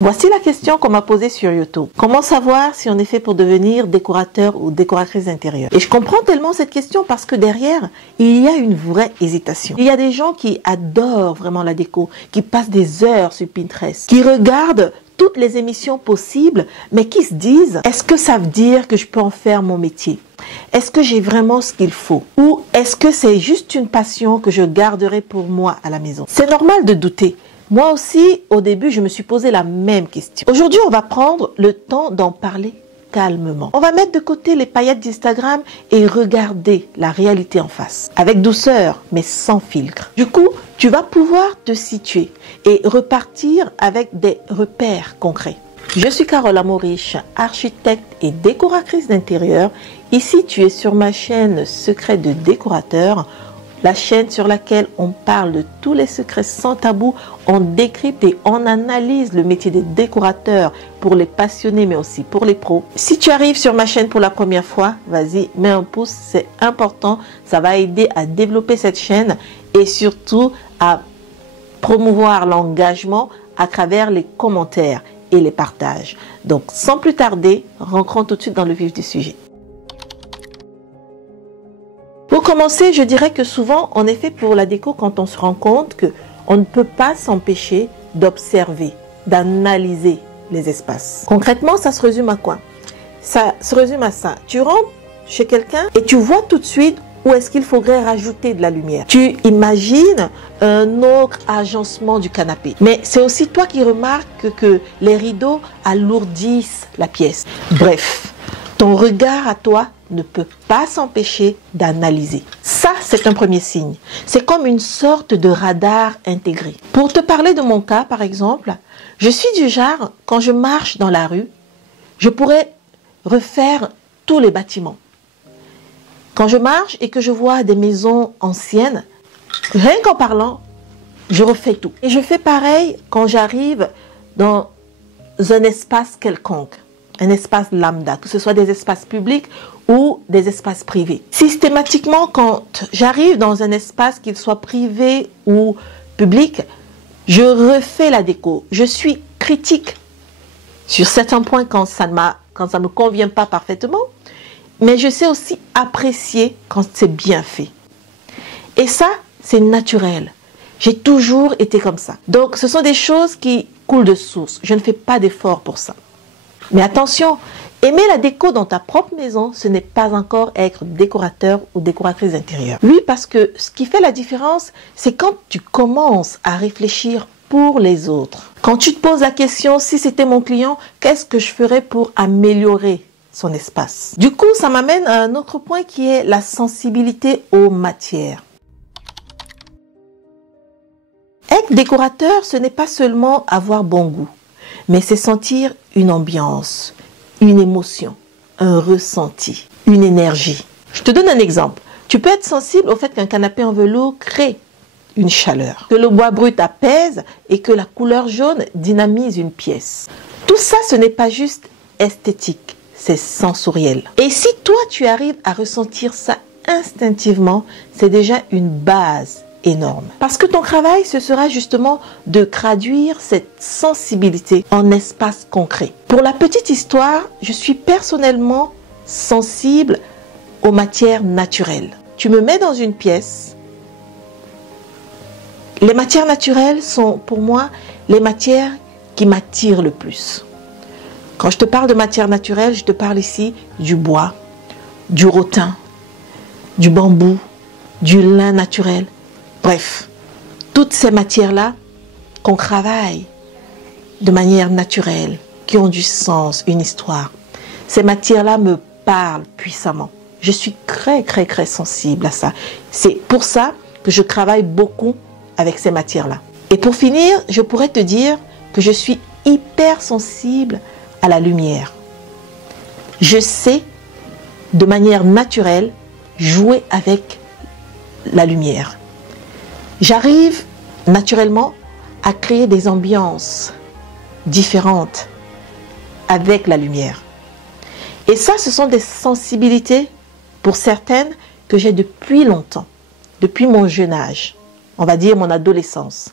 Voici la question qu'on m'a posée sur YouTube. Comment savoir si on est fait pour devenir décorateur ou décoratrice d'intérieur? Et je comprends tellement cette question parce que derrière, il y a une vraie hésitation. Il y a des gens qui adorent vraiment la déco, qui passent des heures sur Pinterest, qui regardent toutes les émissions possibles, mais qui se disent, est-ce que ça veut dire que je peux en faire mon métier? Est-ce que j'ai vraiment ce qu'il faut? Ou est-ce que c'est juste une passion que je garderai pour moi à la maison? C'est normal de douter. Moi aussi, au début, je me suis posé la même question. Aujourd'hui, on va prendre le temps d'en parler calmement. On va mettre de côté les paillettes d'Instagram et regarder la réalité en face. Avec douceur, mais sans filtre. Du coup, tu vas pouvoir te situer et repartir avec des repères concrets. Je suis Carole Amoriche, architecte et décoratrice d'intérieur. Ici, tu es sur ma chaîne Secrets de décorateur, la chaîne sur laquelle on parle de tous les secrets sans tabou, on décrypte et on analyse le métier des décorateurs pour les passionnés mais aussi pour les pros. Si tu arrives sur ma chaîne pour la première fois, vas-y, mets un pouce, c'est important, ça va aider à développer cette chaîne et surtout à promouvoir l'engagement à travers les commentaires et les partages. Donc sans plus tarder, rentrons tout de suite dans le vif du sujet. Pour commencer, je dirais que souvent, on est fait pour la déco quand on se rend compte qu'on ne peut pas s'empêcher d'observer, d'analyser les espaces. Concrètement, ça se résume à quoi? Ça se résume à ça. Tu rentres chez quelqu'un et tu vois tout de suite où est-ce qu'il faudrait rajouter de la lumière. Tu imagines un autre agencement du canapé. Mais c'est aussi toi qui remarques que les rideaux alourdissent la pièce. Bref, ton regard à toi ne peut pas s'empêcher d'analyser. Ça, c'est un premier signe. C'est comme une sorte de radar intégré. Pour te parler de mon cas, par exemple, je suis du genre, quand je marche dans la rue, je pourrais refaire tous les bâtiments. Quand je marche et que je vois des maisons anciennes, rien qu'en parlant, je refais tout. Et je fais pareil quand j'arrive dans un espace quelconque. Un espace lambda, que ce soit des espaces publics ou des espaces privés. Systématiquement, quand j'arrive dans un espace, qu'il soit privé ou public, je refais la déco. Je suis critique sur certains points quand ça me convient pas parfaitement, mais je sais aussi apprécier quand c'est bien fait. Et ça, c'est naturel. J'ai toujours été comme ça. Donc, ce sont des choses qui coulent de source. Je ne fais pas d'effort pour ça. Mais attention, aimer la déco dans ta propre maison, ce n'est pas encore être décorateur ou décoratrice d'intérieur. Oui, parce que ce qui fait la différence, c'est quand tu commences à réfléchir pour les autres. Quand tu te poses la question, si c'était mon client, qu'est-ce que je ferais pour améliorer son espace? Du coup, ça m'amène à un autre point qui est la sensibilité aux matières. Être décorateur, ce n'est pas seulement avoir bon goût, mais c'est sentir une ambiance, une émotion, un ressenti, une énergie. Je te donne un exemple. Tu peux être sensible au fait qu'un canapé en velours crée une chaleur, que le bois brut apaise et que la couleur jaune dynamise une pièce. Tout ça, ce n'est pas juste esthétique, c'est sensoriel. Et si toi, tu arrives à ressentir ça instinctivement, c'est déjà une base énorme. Parce que ton travail, ce sera justement de traduire cette sensibilité en espace concret. Pour la petite histoire, je suis personnellement sensible aux matières naturelles. Tu me mets dans une pièce, les matières naturelles sont pour moi les matières qui m'attirent le plus. Quand je te parle de matières naturelles, je te parle ici du bois, du rotin, du bambou, du lin naturel. Bref, toutes ces matières-là qu'on travaille de manière naturelle, qui ont du sens, une histoire, ces matières-là me parlent puissamment. Je suis très sensible à ça. C'est pour ça que je travaille beaucoup avec ces matières-là. Et pour finir, je pourrais te dire que je suis hyper sensible à la lumière. Je sais, de manière naturelle, jouer avec la lumière. J'arrive naturellement à créer des ambiances différentes avec la lumière. Et ça, ce sont des sensibilités, pour certaines, que j'ai depuis longtemps, depuis mon jeune âge, on va dire mon adolescence.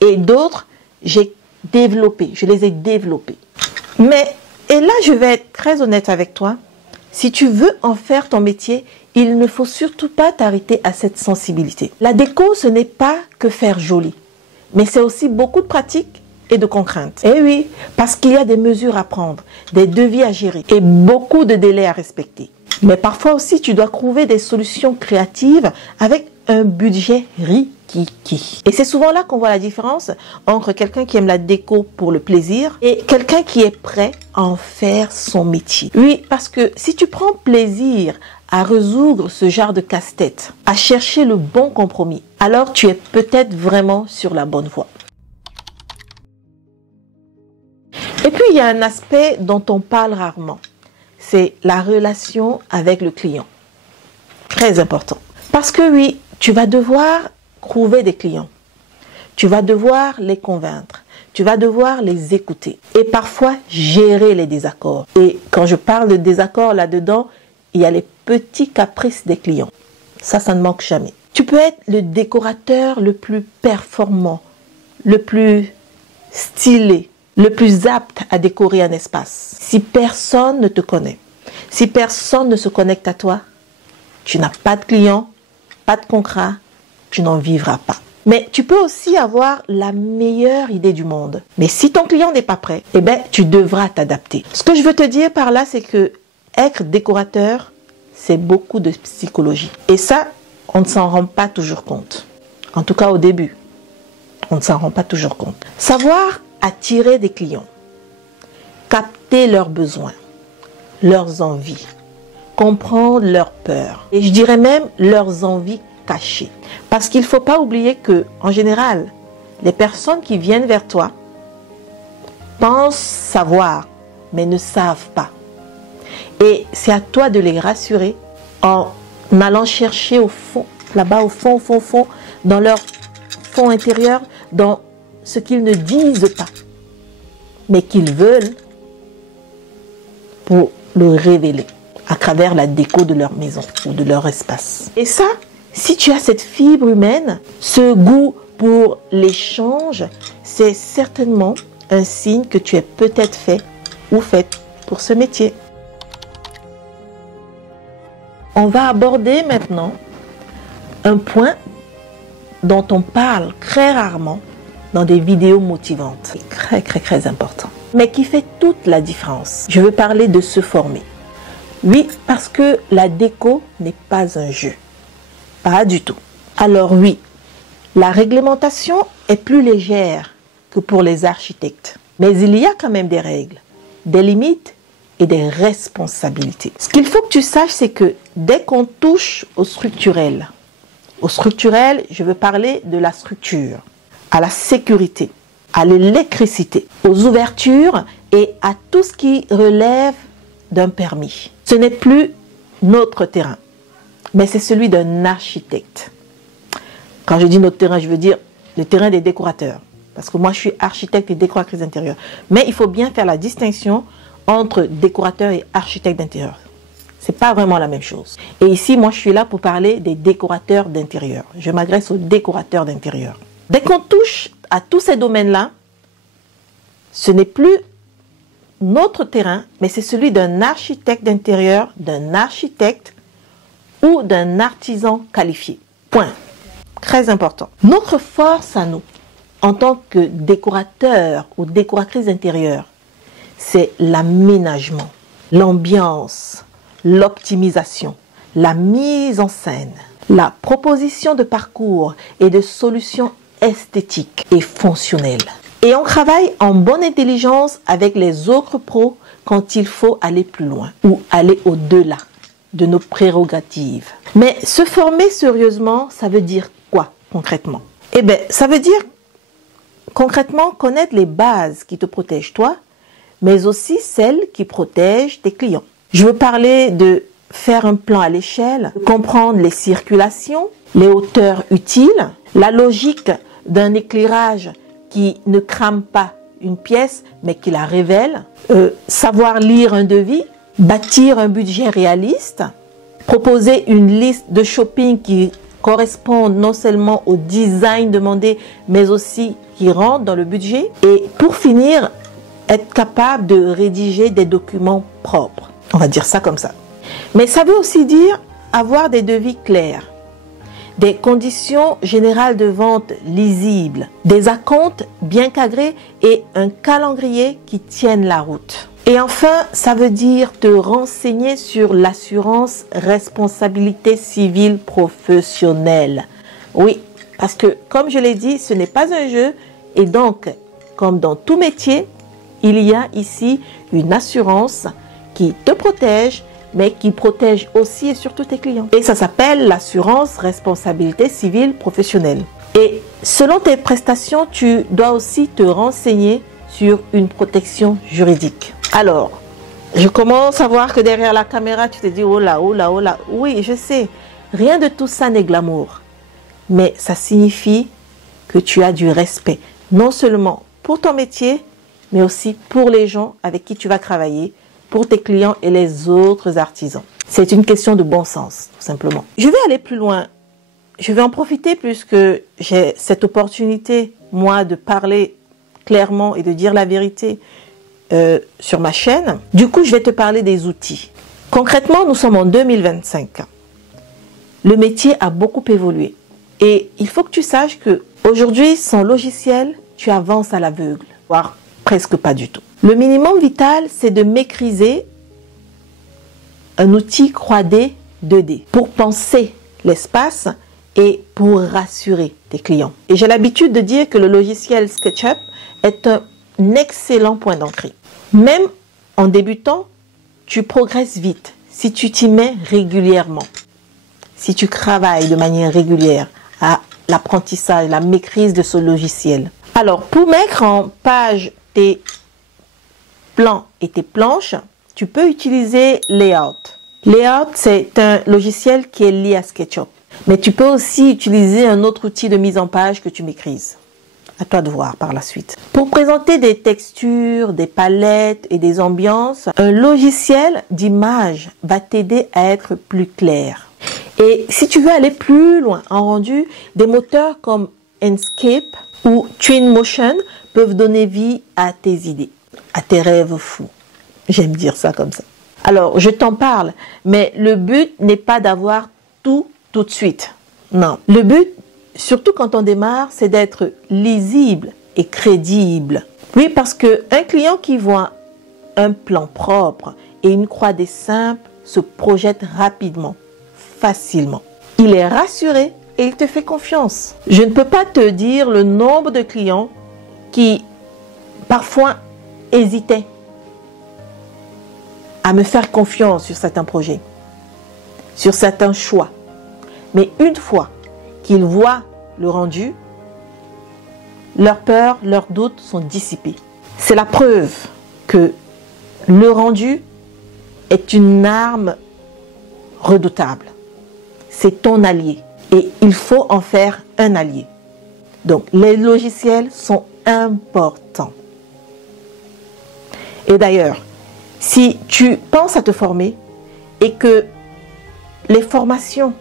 Et d'autres, j'ai développés, je les ai développés. Mais, et là je vais être très honnête avec toi, si tu veux en faire ton métier, il ne faut surtout pas t'arrêter à cette sensibilité. La déco, ce n'est pas que faire joli, mais c'est aussi beaucoup de pratique et de contraintes. Et oui, parce qu'il y a des mesures à prendre, des devis à gérer et beaucoup de délais à respecter. Mais parfois aussi, tu dois trouver des solutions créatives avec un budget rikiki. Et c'est souvent là qu'on voit la différence entre quelqu'un qui aime la déco pour le plaisir et quelqu'un qui est prêt à en faire son métier. Oui, parce que si tu prends plaisir à résoudre ce genre de casse-tête, à chercher le bon compromis, alors tu es peut-être vraiment sur la bonne voie. Et puis, il y a un aspect dont on parle rarement. C'est la relation avec le client. Très important. Parce que oui, tu vas devoir trouver des clients. Tu vas devoir les convaincre. Tu vas devoir les écouter. Et parfois, gérer les désaccords. Et quand je parle de désaccords là-dedans, il y a les petits caprices des clients. Ça ne manque jamais. Tu peux être le décorateur le plus performant, le plus stylé, le plus apte à décorer un espace. Si personne ne te connaît, si personne ne se connecte à toi, tu n'as pas de clients, pas de contrat, tu n'en vivras pas. Mais tu peux aussi avoir la meilleure idée du monde. Mais si ton client n'est pas prêt, eh bien, tu devras t'adapter. Ce que je veux te dire par là, c'est que être décorateur, c'est beaucoup de psychologie. Et ça, on ne s'en rend pas toujours compte. En tout cas, au début, on ne s'en rend pas toujours compte. Savoir attirer des clients, capter leurs besoins, leurs envies, comprendre leurs peurs et je dirais même leurs envies cachées. Parce qu'il ne faut pas oublier que, en général, les personnes qui viennent vers toi pensent savoir, mais ne savent pas. Et c'est à toi de les rassurer en allant chercher au fond, là-bas au fond, dans leur fond intérieur, dans ce qu'ils ne disent pas, mais qu'ils veulent pour le révéler à travers la déco de leur maison ou de leur espace. Et ça, si tu as cette fibre humaine, ce goût pour l'échange, c'est certainement un signe que tu es peut-être fait ou faite pour ce métier. On va aborder maintenant un point dont on parle très rarement dans des vidéos motivantes. C'est très important. Mais qui fait toute la différence. Je veux parler de se former. Oui, parce que la déco n'est pas un jeu. Pas du tout. Alors oui, la réglementation est plus légère que pour les architectes. Mais il y a quand même des règles, des limites et des responsabilités. Ce qu'il faut que tu saches, c'est que dès qu'on touche au structurel, je veux parler de la structure, à la sécurité, à l'électricité, aux ouvertures et à tout ce qui relève d'un permis. Ce n'est plus notre terrain, mais c'est celui d'un architecte. Quand je dis notre terrain, je veux dire le terrain des décorateurs. Parce que moi, je suis architecte et décoratrice d'intérieur. Mais il faut bien faire la distinction entre décorateur et architecte d'intérieur. Ce n'est pas vraiment la même chose. Et ici, moi, je suis là pour parler des décorateurs d'intérieur. Je m'adresse aux décorateurs d'intérieur. Dès qu'on touche à tous ces domaines-là, ce n'est plus notre terrain, mais c'est celui d'un architecte d'intérieur, d'un architecte ou d'un artisan qualifié. Point. Très important. Notre force à nous, en tant que décorateur ou décoratrice d'intérieur, c'est l'aménagement, l'ambiance, l'optimisation, la mise en scène, la proposition de parcours et de solutions esthétiques et fonctionnelles. Et on travaille en bonne intelligence avec les autres pros quand il faut aller plus loin ou aller au-delà de nos prérogatives. Mais se former sérieusement, ça veut dire quoi concrètement? Eh bien, ça veut dire concrètement connaître les bases qui te protègent toi, mais aussi celles qui protègent tes clients. Je veux parler de faire un plan à l'échelle, comprendre les circulations, les hauteurs utiles, la logique d'un éclairage qui ne crame pas une pièce, mais qui la révèle, savoir lire un devis, bâtir un budget réaliste, proposer une liste de shopping qui correspondent non seulement au design demandé, mais aussi qui rentrent dans le budget. Et pour finir, être capable de rédiger des documents propres. On va dire ça comme ça. Mais ça veut aussi dire avoir des devis clairs, des conditions générales de vente lisibles, des acomptes bien cadrés et un calendrier qui tienne la route. Et enfin, ça veut dire te renseigner sur l'assurance responsabilité civile professionnelle. Oui, parce que comme je l'ai dit, ce n'est pas un jeu et donc, comme dans tout métier, il y a ici une assurance qui te protège, mais qui protège aussi et surtout tes clients. Et ça s'appelle l'assurance responsabilité civile professionnelle. Et selon tes prestations, tu dois aussi te renseigner sur une protection juridique. Alors, je commence à voir que derrière la caméra, tu te dis oh là, oh là, oh là. Oui, je sais, rien de tout ça n'est glamour. Mais ça signifie que tu as du respect, non seulement pour ton métier, mais aussi pour les gens avec qui tu vas travailler, pour tes clients et les autres artisans. C'est une question de bon sens, tout simplement. Je vais aller plus loin. Je vais en profiter puisque j'ai cette opportunité, moi, de parler clairement et de dire la vérité sur ma chaîne. Du coup, je vais te parler des outils. Concrètement, nous sommes en 2025. Le métier a beaucoup évolué. Et il faut que tu saches que aujourd'hui, sans logiciel, tu avances à l'aveugle, voire presque pas du tout. Le minimum vital, c'est de maîtriser un outil 3D, 2D pour penser l'espace et pour rassurer tes clients. Et j'ai l'habitude de dire que le logiciel SketchUp est un excellent point d'entrée. Même en débutant, tu progresses vite si tu t'y mets régulièrement. Si tu travailles de manière régulière à l'apprentissage, la maîtrise de ce logiciel. Alors, pour mettre en page tes plans et tes planches, tu peux utiliser Layout. Layout, c'est un logiciel qui est lié à SketchUp. Mais tu peux aussi utiliser un autre outil de mise en page que tu maîtrises. À toi de voir par la suite. Pour présenter des textures, des palettes et des ambiances, un logiciel d'image va t'aider à être plus clair. Et si tu veux aller plus loin en rendu, des moteurs comme Enscape ou Twinmotion peuvent donner vie à tes idées, à tes rêves fous. J'aime dire ça comme ça. Alors, je t'en parle, mais le but n'est pas d'avoir tout de suite. Non. Le but, surtout quand on démarre, c'est d'être lisible et crédible. Oui, parce qu'un client qui voit un plan propre et une croix simple se projette rapidement, facilement. Il est rassuré et il te fait confiance. Je ne peux pas te dire le nombre de clients qui, parfois, hésitaient à me faire confiance sur certains projets, sur certains choix. Mais une fois qu'ils voient le rendu, leurs peurs, leurs doutes sont dissipés. C'est la preuve que le rendu est une arme redoutable. C'est ton allié et il faut en faire un allié. Donc, les logiciels sont importants. Et d'ailleurs, si tu penses à te former et que les formations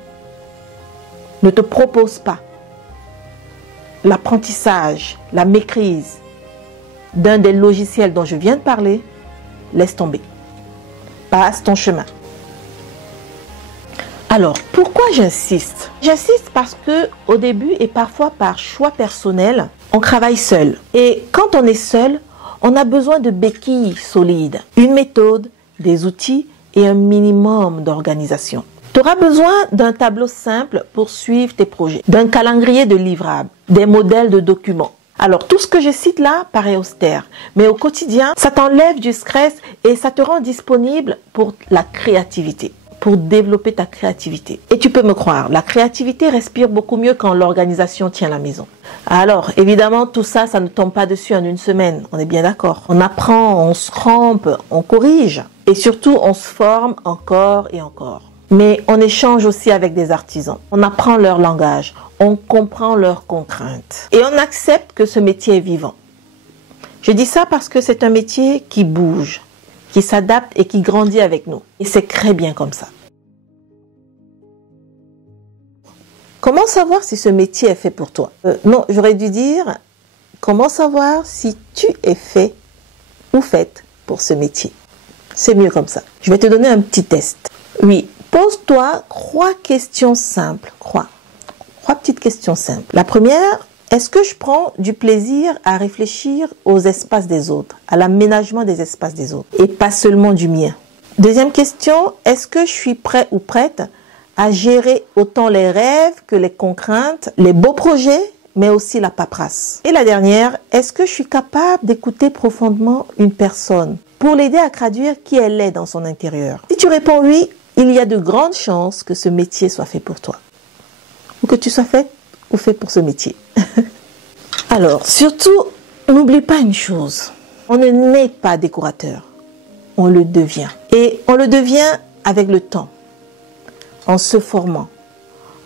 ne te proposent pas l'apprentissage, la maîtrise d'un des logiciels dont je viens de parler, laisse tomber. Passe ton chemin. Alors, pourquoi j'insiste? J'insiste parce que au début et parfois par choix personnel, on travaille seul. Et quand on est seul, on a besoin de béquilles solides, une méthode, des outils et un minimum d'organisation. Tu auras besoin d'un tableau simple pour suivre tes projets, d'un calendrier de livrables, des modèles de documents. Alors, tout ce que je cite là paraît austère, mais au quotidien, ça t'enlève du stress et ça te rend disponible pour la créativité, pour développer ta créativité. Et tu peux me croire, la créativité respire beaucoup mieux quand l'organisation tient la maison. Alors, évidemment, tout ça, ça ne tombe pas dessus en une semaine, on est bien d'accord. On apprend, on se rampe, on corrige et surtout, on se forme encore et encore. Mais on échange aussi avec des artisans. On apprend leur langage, on comprend leurs contraintes. Et on accepte que ce métier est vivant. Je dis ça parce que c'est un métier qui bouge, qui s'adapte et qui grandit avec nous. Et c'est très bien comme ça. comment savoir si ce métier est fait pour toi? Non, j'aurais dû dire, comment savoir si tu es fait ou faite pour ce métier? C'est mieux comme ça. Je vais te donner un petit test. Oui, pose-toi 3 questions simples. 3 petites questions simples. La première, est-ce que je prends du plaisir à réfléchir aux espaces des autres, à l'aménagement des espaces des autres, et pas seulement du mien? Deuxième question, est-ce que je suis prêt ou prête à gérer autant les rêves que les contraintes, les beaux projets, mais aussi la paperasse? Et la dernière, est-ce que je suis capable d'écouter profondément une personne pour l'aider à traduire qui elle est dans son intérieur? Si tu réponds oui, il y a de grandes chances que ce métier soit fait pour toi. Ou que tu sois faite ou fait pour ce métier. Alors, surtout, n'oublie pas une chose. On ne naît pas décorateur. On le devient. Et on le devient avec le temps. En se formant.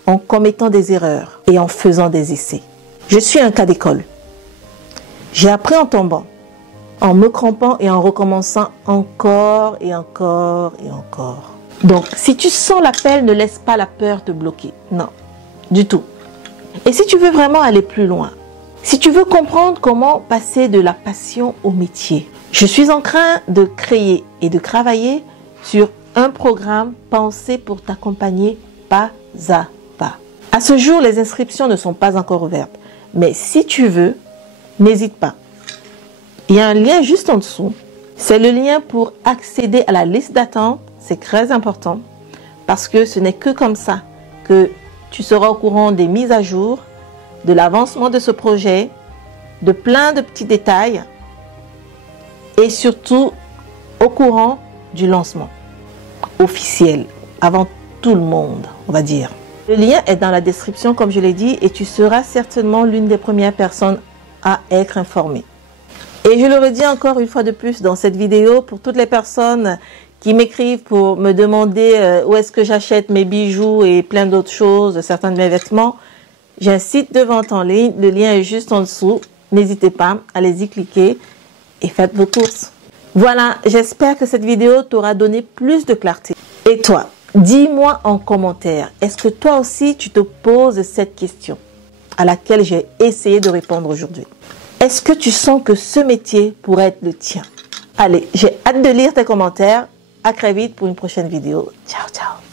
En commettant des erreurs. Et en faisant des essais. Je suis un cas d'école. J'ai appris en tombant. En me crampant et en recommençant encore et encore et encore. Donc, si tu sens l'appel, ne laisse pas la peur te bloquer. Non, du tout. Et si tu veux vraiment aller plus loin, si tu veux comprendre comment passer de la passion au métier, je suis en train de créer et de travailler sur un programme pensé pour t'accompagner pas à pas. À ce jour, les inscriptions ne sont pas encore ouvertes. Mais si tu veux, n'hésite pas. Il y a un lien juste en dessous. C'est le lien pour accéder à la liste d'attente. C'est très important parce que ce n'est que comme ça que tu seras au courant des mises à jour, de l'avancement de ce projet, de plein de petits détails et surtout au courant du lancement officiel avant tout le monde, on va dire. Le lien est dans la description comme je l'ai dit et tu seras certainement l'une des premières personnes à être informée. Et je le redis encore une fois de plus dans cette vidéo pour toutes les personnes qui m'écrivent pour me demander où est-ce que j'achète mes bijoux et plein d'autres choses, certains de mes vêtements. J'ai un site de vente en ligne, le lien est juste en dessous. N'hésitez pas, allez-y cliquer et faites vos courses. Voilà, j'espère que cette vidéo t'aura donné plus de clarté. Et toi, dis-moi en commentaire, est-ce que toi aussi tu te poses cette question à laquelle j'ai essayé de répondre aujourd'hui? Est-ce que tu sens que ce métier pourrait être le tien? Allez, j'ai hâte de lire tes commentaires. À très vite pour une prochaine vidéo. Ciao, ciao.